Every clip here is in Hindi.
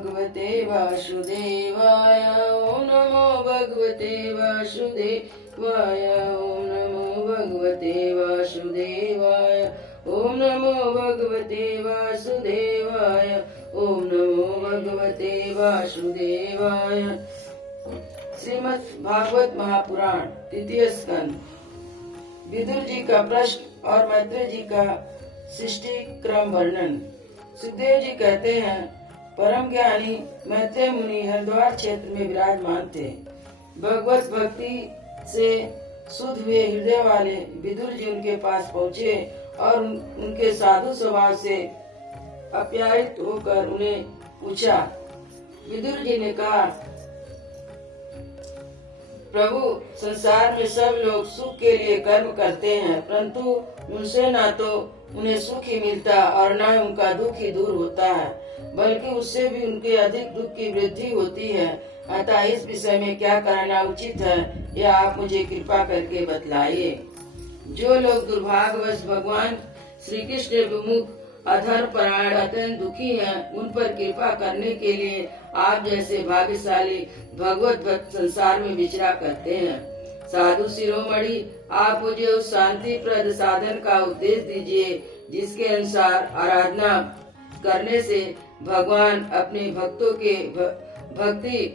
भगवते वासुदेवाय। ओम नमो भगवते वासुदेवाय। ओम नमो भगवते वासुदेवाय। ओम नमो भगवते वासुदेवाय। ओम नमो भगवते वासुदेवाय। श्रीमद् भागवत महापुराण तृतीय स्कंद। विदुर जी का प्रश्न और मैत्रेय जी का सृष्टि क्रम वर्णन। सुखदेव जी कहते हैं, परम ज्ञानी मैत्रेय मुनि हरिद्वार क्षेत्र में विराजमान थे। भगवत भक्ति से शुद्ध हुए हृदय वाले विदुर जी उनके पास पहुँचे और उनके साधु स्वभाव से आप्यायित होकर उन्हें पूछा। विदुर जी ने कहा, प्रभु, संसार में सब लोग सुख के लिए कर्म करते हैं, परंतु उनसे ना तो उन्हें सुख ही मिलता और न उनका दुख ही दूर होता है, बल्कि उससे भी उनके अधिक दुख की वृद्धि होती है। अतः इस विषय में क्या करना उचित है, यह आप मुझे कृपा करके बतलाइए। जो लोग दुर्भाग्यवश भगवान श्री कृष्ण विमुख अधर्म परायण अत्यंत दुखी हैं, उन पर कृपा करने के लिए आप जैसे भाग्यशाली भगवत भक्त संसार में विचरा करते हैं। साधु शिरोमणि, आप मुझे उस शांति प्रद साधन का उपदेश दीजिए जिसके अनुसार आराधना करने से भगवान अपने भक्तों के भक्ति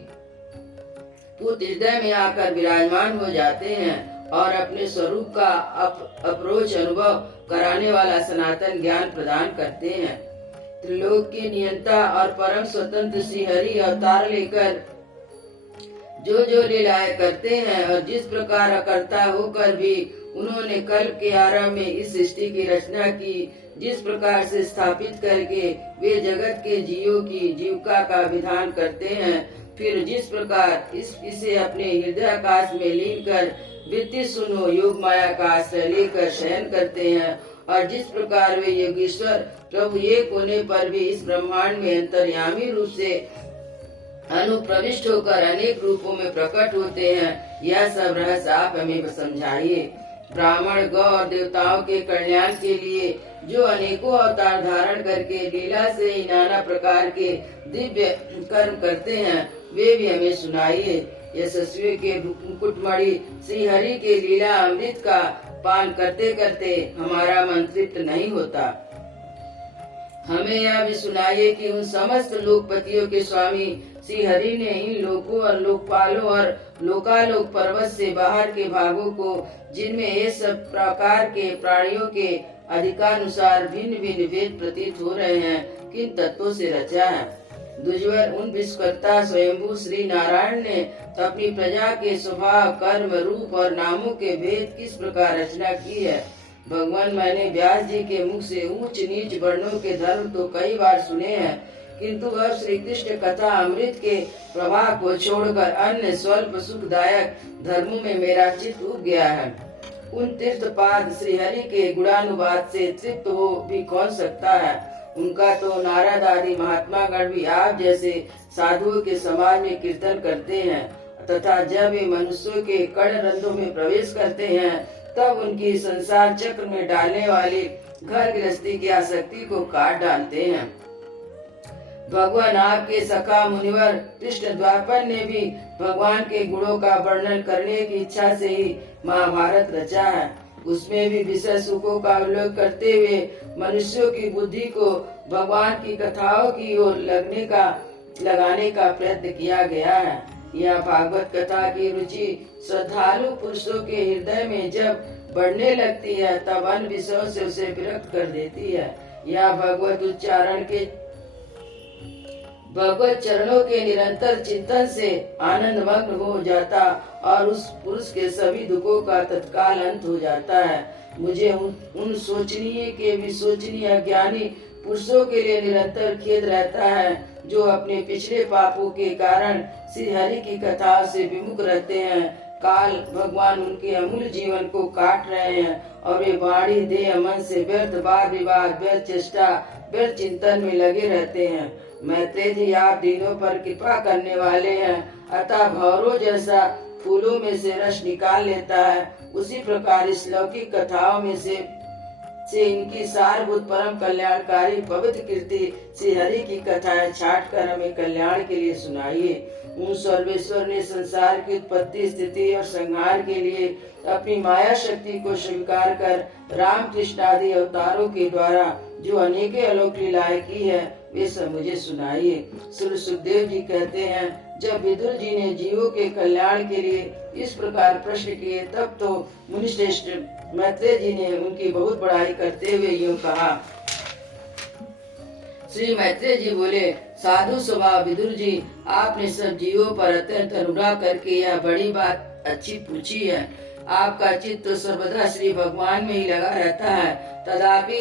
पूत हृदय में आकर विराजमान हो जाते हैं और अपने स्वरूप का अप्रोच अनुभव कराने वाला सनातन ज्ञान प्रदान करते हैं। त्रिलोक की नियंता और परम स्वतंत्र श्री हरि अवतार लेकर जो लीलाएं करते हैं और जिस प्रकार कर्ता होकर भी उन्होंने कल्प के आरंभ में इस सृष्टि की रचना की, जिस प्रकार से स्थापित करके वे जगत के जीवों की जीविका का विधान करते हैं, फिर जिस प्रकार इसे अपने हृदय आकाश में लीन कर वृत्ति सुनो योग माया का आश्रय लेकर शयन करते हैं, और जिस प्रकार वे योगेश्वर प्रभु एक होने पर भी इस ब्रह्मांड में अंतर्यामी रूप से अनुप्रविष्ट होकर अनेक रूपों में प्रकट होते हैं, यह सब रहस्य आप हमें समझाइए। ब्राह्मण गौ और देवताओं के कल्याण के लिए जो अनेकों अवतार धारण करके लीला से ही नाना प्रकार के दिव्य कर्म करते हैं, वे भी हमें सुनाइए। यशस्वी के मुकुटमणि श्री हरि के लीला अमृत का पान करते करते हमारा मन तृप्त नहीं होता। हमें यह भी सुनाइए कि उन समस्त लोकपतियों के स्वामी श्री हरि ने इन लोकों और लोकपालों और लोकालोक पर्वत से बाहर के भागों को, जिनमें ये सब प्रकार के प्राणियों के अधिकानुसार भिन्न भिन्न वेद प्रतीत हो रहे हैं, किन तत्वों से रचा है। दुज्वर उन विश्वकर्ता स्वयंभू श्री नारायण ने अपनी प्रजा के स्वभाव, कर्म, रूप और नामों के भेद किस प्रकार रचना की है। भगवान, मैंने व्यास जी के मुख से ऊंच नीच वर्णों के धर्म तो कई बार सुने हैं, किंतु अब श्री कृष्ण कथा अमृत के प्रवाह को छोड़कर अन्य स्वल्प सुखदायक धर्मों में मेरा चित्त उब गया है। उन तीर्थपाद श्री हरि के गुणानुवाद से तृप्त हो भी कौन सकता है। उनका तो नारद आदि महात्मा गण भी आप जैसे साधुओं के समाज में कीर्तन करते हैं, तथा जब वे मनुष्यों के कण रंध्रों में प्रवेश करते हैं, तब उनकी संसार चक्र में डालने वाली घर गृहस्थी की आसक्ति को काट डालते हैं। भगवान, आपके सखा मुनिवर कृष्ण द्वापर ने भी भगवान के गुणों का वर्णन करने की इच्छा से ही महाभारत रचा है। उसमें भी विषय सुखों का उल्लेख करते हुए मनुष्यों की बुद्धि को भगवान की कथाओं की ओर लगाने का प्रयत्न किया गया है। यह भागवत कथा की रुचि श्रद्धालु पुरुषों के हृदय में जब बढ़ने लगती है, तब अन्य विषयों से उसे विरक्त कर देती है। यह भगवत चरणों के निरंतर चिंतन से आनंद मग्न हो जाता और उस पुरुष के सभी दुखों का तत्काल अंत हो जाता है। मुझे उन सोचनीय के भी सोचनीय ज्ञानी पुरुषों के लिए निरंतर खेद रहता है, जो अपने पिछले पापों के कारण श्री हरि की कथा से विमुख रहते हैं। काल भगवान उनके अमूल्य जीवन को काट रहे हैं और वे वाणी देह मन से व्यर्थ वाद विवाद, व्यर्थ चेष्टा, व्यर्थ चिंतन में लगे रहते हैं। मैत्रेय जी, आप दीनों पर कृपा करने वाले हैं, अतः भौरों जैसा फूलों में से रस निकाल लेता है, उसी प्रकार इस लौकिक कथाओं में से से इनकी सारभूत परम कल्याणकारी पवित्र कीर्ति श्री हरि की कथाएं छाट कर हमें कल्याण के लिए सुनाइए। उन सर्वेश्वर ने संसार की उत्पत्ति, स्थिति और संहार के लिए अपनी माया शक्ति को स्वीकार कर रामकृष्ण आदि अवतारों के द्वारा जो अनेक अलौकिक लीलाएं की है वे सब मुझे सुनाइए। श्री सुखदेव जी कहते हैं, जब विदुर जी ने जीवों के कल्याण के लिए इस प्रकार प्रश्न किए तब तो मुनिश्रेष्ठ मैत्रेय जी ने उनकी बहुत बड़ाई करते हुए यूं कहा। श्री मैत्रेय जी बोले, साधु स्वभाव विदुर जी, आपने सब जीवों पर अत्यंत अनुराग करके यह बड़ी बात अच्छी पूछी है। आपका चित्त तो सर्वदा श्री भगवान में ही लगा रहता है, तथापि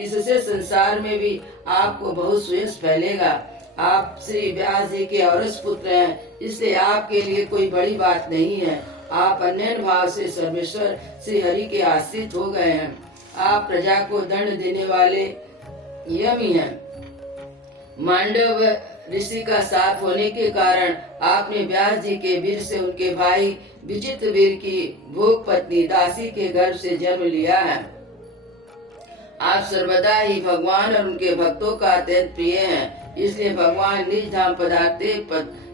इससे संसार में भी आपको बहुत सुयश फैलेगा। आप श्री व्यास जी के औरस पुत्र हैं, इसलिए आपके लिए कोई बड़ी बात नहीं है। आप अन्य भाव से सर्वेश्वर श्री हरि के आश्रित हो गए हैं। आप प्रजा को दंड देने वाले यमी हैं। मांडव ऋषि का साथ होने के कारण आपने व्यास जी के वीर से उनके भाई विचित्र वीर की भोग पत्नी दासी के गर्भ से जन्म लिया है। आप सर्वदा ही भगवान और उनके भक्तों का अत्यंत प्रिय हैं, इसलिए भगवान निज धाम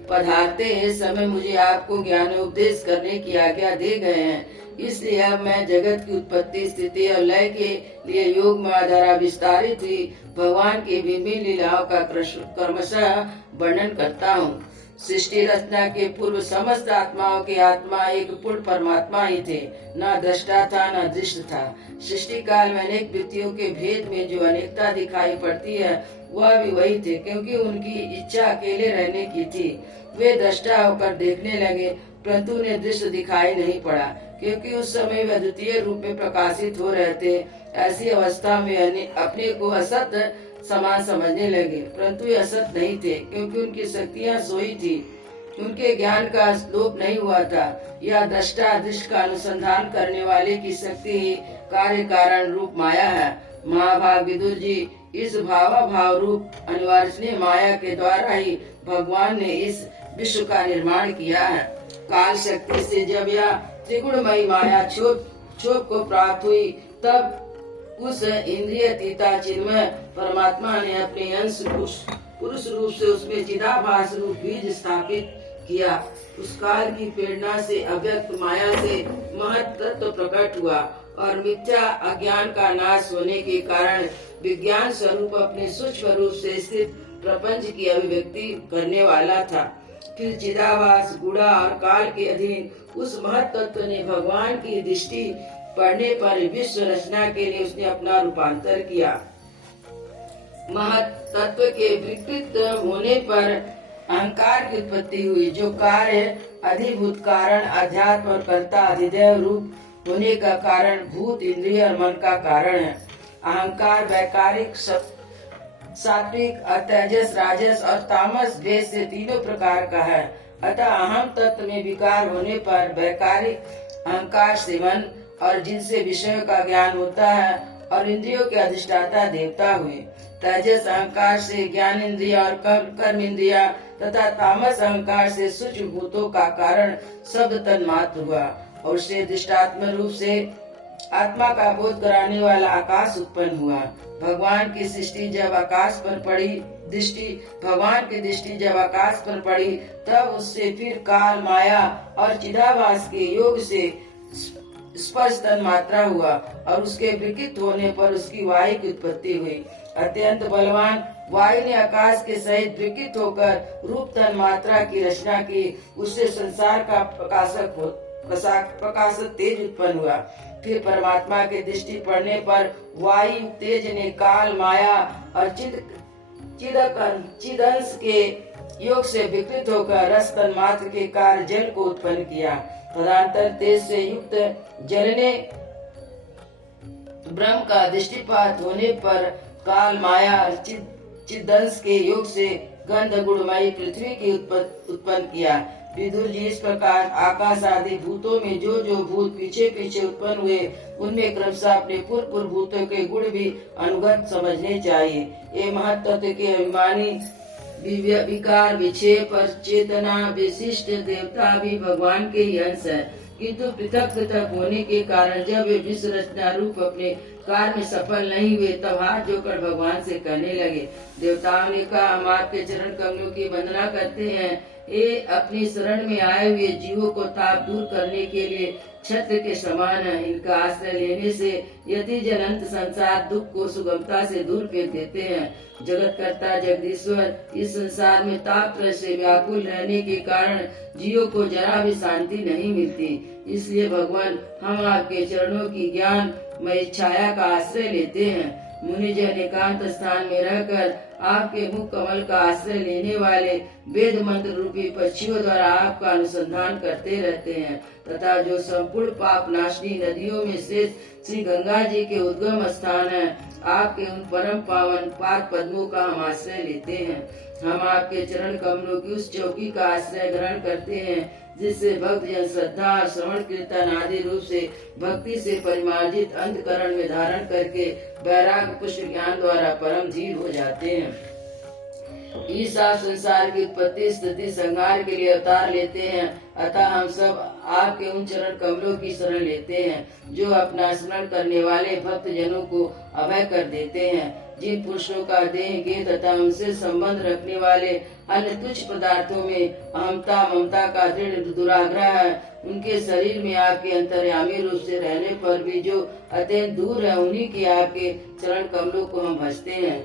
पधारते इस समय मुझे आपको ज्ञानोपदेश करने की आज्ञा दे गए हैं। इसलिए अब मैं जगत की उत्पत्ति, स्थिति और लय के लिए योग माया द्वारा विस्तारित हुई भगवान की विभिन्न लीलाओं का क्रमशः वर्णन करता हूँ। सृष्टि रचना के पूर्व समस्त आत्माओं के आत्मा एक पूर्ण परमात्मा ही थे, न दृष्टा था न दृष्ट था। सृष्टि काल में अनेक व्यक्तियों के भेद में जो अनेकता दिखाई पड़ती है वह भी वही थे, क्योंकि उनकी इच्छा अकेले रहने की थी। वे दृष्टा होकर देखने लगे, परंतु उन्हें दृश्य दिखाई नहीं पड़ा, क्योंकि उस समय वे अद्वितीय रूप में प्रकाशित हो रहे थे। ऐसी अवस्था में अपने को असत समान समझने लगे, परंतु ये असत नहीं थे, क्योंकि उनकी शक्तियाँ सोई थी, उनके ज्ञान का लोप नहीं हुआ था। यह दृष्टा दृश्य का अनुसंधान करने वाले की शक्ति ही कार्य कारण रूप माया है। महाभाग विदुर जी, इस भाव रूप अनिवार्य माया के द्वारा ही भगवान ने इस विश्व का निर्माण किया है। काल शक्ति से जब यह त्रिगुणमयी माया क्षोभ को प्राप्त हुई, तब उस इंद्रियतीता चिन्मय परमात्मा ने अपने अंश पुरुष रूप से उसमें चिदाभास रूप बीज स्थापित किया। उस काल की प्रेरणा से अव्यक्त माया से महत् तत्व प्रकट हुआ और मिथ्या अज्ञान का नाश होने के कारण विज्ञान स्वरूप अपने सूक्ष्म रूप से स्थित प्रपंच की अभिव्यक्ति करने वाला था। फिर चिदाभास, गुड़ा और काल के अधीन उस महत् तत्व ने भगवान की दृष्टि पड़ने पर विश्व रचना के लिए उसने अपना रूपांतर किया। महत् तत्व के विकृत होने पर अहंकार की उत्पत्ति हुई, जो कार्य अधिभूत कारण, अध्यात्म और कर्ता अधिदेव रूप होने का कारण भूत, इंद्रिय और मन का कारण है। अहंकार वैकारिक, सात्विक, तेजस, राजस और तामस भेद से तीनों प्रकार का है। अतः अहम तत्व में विकार होने पर वैकारिक अहंकार से मन और जिनसे विषयों का ज्ञान होता है और इंद्रियों के अधिष्ठाता देवता हुए। तेजस अहंकार से ज्ञान इंद्रिया और कर्म इंद्रिया तथा तामस अहंकार से सूक्ष्म भूतों का कारण शब्द तन मात्र हुआ, और उससे दृष्टात्म रूप से आत्मा का बोध कराने वाला आकाश उत्पन्न हुआ। भगवान की दृष्टि जब आकाश पर पड़ी, तब उससे फिर काल, माया और चिदाभास के योग से स्पर्श तन मात्रा हुआ, और उसके विकृत होने पर उसकी वायु की उत्पत्ति हुई। अत्यंत बलवान वायु ने आकाश के सहित विकृत होकर रूप तन मात्रा की रचना की। उससे संसार का प्रकाशक तेज उत्पन्न हुआ। फिर परमात्मा के दृष्टि पड़ने पर वायु तेज ने काल, माया और चिदंश के योग से विकृत होकर रस तन मात्र के कार्य जल को उत्पन्न किया। तदंतर तेज से युक्त जल ने ब्रह्म का दृष्टिपात होने पर काल, माया और चिदंश के योग से गंध गुणमयी पृथ्वी की उत्पन्न किया। विदुर जी, इस प्रकार आकाश आदि भूतों में जो जो भूत पीछे पीछे उत्पन्न हुए, उनमें क्रमशः अपने पूर्व भूतों के गुण भी अनुगत समझने चाहिए। ये महत्त्व के अभिमानी विकार, विक्षेप और चेतना विशिष्ट देवता भी भगवान के ही अंश है। किंतु पृथक पृथक होने के कारण जब वे विश्व रचना रूप अपने कार्य में सफल नहीं हुए, तब हाथ जोड़कर भगवान से कहने लगे। देवताओं ने कहा, हम आपके चरण कमलों की वंदना करते हैं। ये अपनी शरण में आए हुए जीवों को ताप दूर करने के लिए छत्र के समान है। इनका आश्रय लेने से यदि जलंत संसार दुख को सुगमता से दूर फेंक देते हैं। जगत कर्ता जगदीश्वर इस संसार में ताप से व्याकुल रहने के कारण जीवों को जरा भी शांति नहीं मिलती। इसलिए भगवान, हम आपके चरणों की ज्ञान मय छाया का आश्रय लेते हैं। मुनिजन एकांत स्थान में रहकर आपके मुख कमल का आश्रय लेने वाले वेद मंत्र रूपी पक्षियों द्वारा आपका अनुसंधान करते रहते हैं तथा जो संपूर्ण पाप नाशनी नदियों में से श्री गंगा जी के उद्गम स्थान है, आपके उन परम पावन पाद पद्मों का हम आश्रय लेते हैं। हम आपके चरण कमलों की उस चौकी का आश्रय ग्रहण करते हैं जिससे भक्त जन श्रद्धा और श्रवण कीर्तन आदि रूप से भक्ति से परिमार्जित अंतकरण में धारण करके वैराग्य पुष्ट ज्ञान द्वारा परम धीर हो जाते हैं। ईसा संसार की उत्पत्ति स्थिति संहार के लिए अवतार लेते हैं, अतः हम सब आपके उन चरण कमलों की शरण लेते हैं जो अपना स्मरण करने वाले भक्त जनों को अभय कर देते हैं। जिन पुरुषों का देह गेह तथा उनसे संबंध रखने वाले अन्य तुच्छ पदार्थों में अहमता ममता का दृढ़ दुराग्रह है, उनके शरीर में आपके अंतर्यामी रूप से रहने पर भी जो अत्यंत दूर है, उन्हीं के आपके चरण कमलों को हम भजते हैं।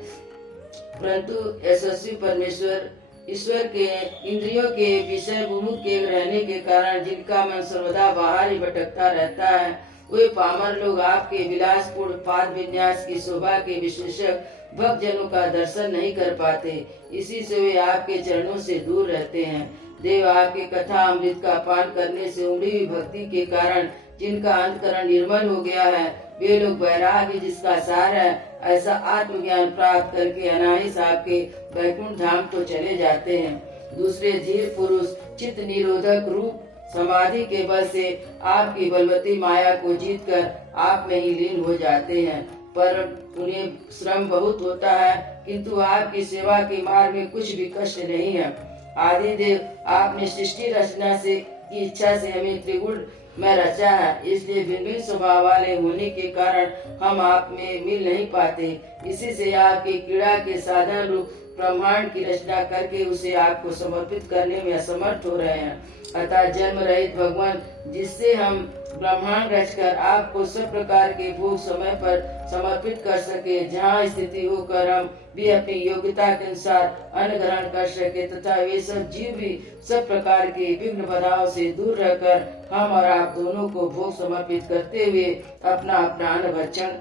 परंतु यशस्वी परमेश्वर ईश्वर के इंद्रियों के विषय विमुख के रहने के कारण जिनका मन सर्वदा बाहर ही भटकता रहता है, वे पामर लोग आपके विलासपूर्ण पाद विन्यास की शोभा के विशेषक भक्त जनों का दर्शन नहीं कर पाते। इसी से वे आपके चरणों से दूर रहते हैं। देव, आपके कथा अमृत का पान करने से उमड़ी हुई भक्ति के कारण जिनका अंतकरण निर्मल हो गया है, वे लोग वैराग्य जिसका सार है, ऐसा आत्मज्ञान प्राप्त करके अनायास आपके वैकुंठ धाम तो चले जाते हैं। दूसरे धीर पुरुष चित्त निरोधक रूप समाधि के बल से आपकी बलवती माया को जीतकर आप में ही लीन हो जाते हैं। पर उन्हें श्रम बहुत होता है, किंतु आपकी सेवा के मार्ग में कुछ भी कष्ट नहीं है। आदिदेव, आपने सृष्टि रचना से की इच्छा से हमें त्रिगुण में रचा है, इसलिए भिन्न भिन्न स्वभाव वाले होने के कारण हम आप में मिल नहीं पाते। इसी से आपकी क्रीड़ा के साधन रूप ब्रह्मांड की रचना करके उसे आपको समर्पित करने में असमर्थ हो रहे हैं। अतः जन्म रहित भगवान, जिससे हम ब्रह्मांड रचकर आपको सब प्रकार के भोग समय पर समर्पित कर सके, जहाँ स्थिति होकर हम भी अपनी योग्यता के अनुसार अन्न ग्रहण कर सके तथा वे सब जीव भी सब प्रकार के विघ्न बाधाओं से दूर रहकर हम और आप दोनों को भोग समर्पित करते हुए अपना अपना अन्न भक्षण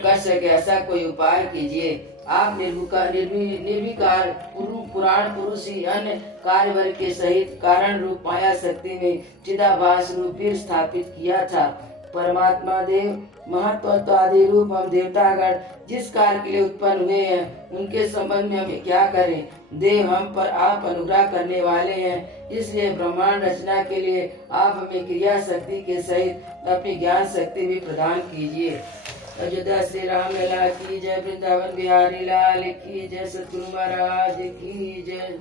कर सके, ऐसा कोई उपाय कीजिए। आप निर्विकार पुराण पुरुष ही अन्य कार्य वर्ग के सहित कारण रूप माया शक्ति में चिदाभास रूप भी स्थापित किया था। परमात्मा देव महत्व आदि रूप हम देवतागण जिस कार्य के लिए उत्पन्न हुए हैं, उनके संबंध में हमें क्या करें। देव, हम पर आप अनुग्रह करने वाले हैं, इसलिए ब्रह्मांड रचना के लिए आप हमें क्रिया शक्ति के सहित अपनी ज्ञान शक्ति भी प्रदान कीजिए। अयोध्या श्री राम लला की जय, वृंदावन बिहारी लाल की जय, सतगुरु महाराज की जय।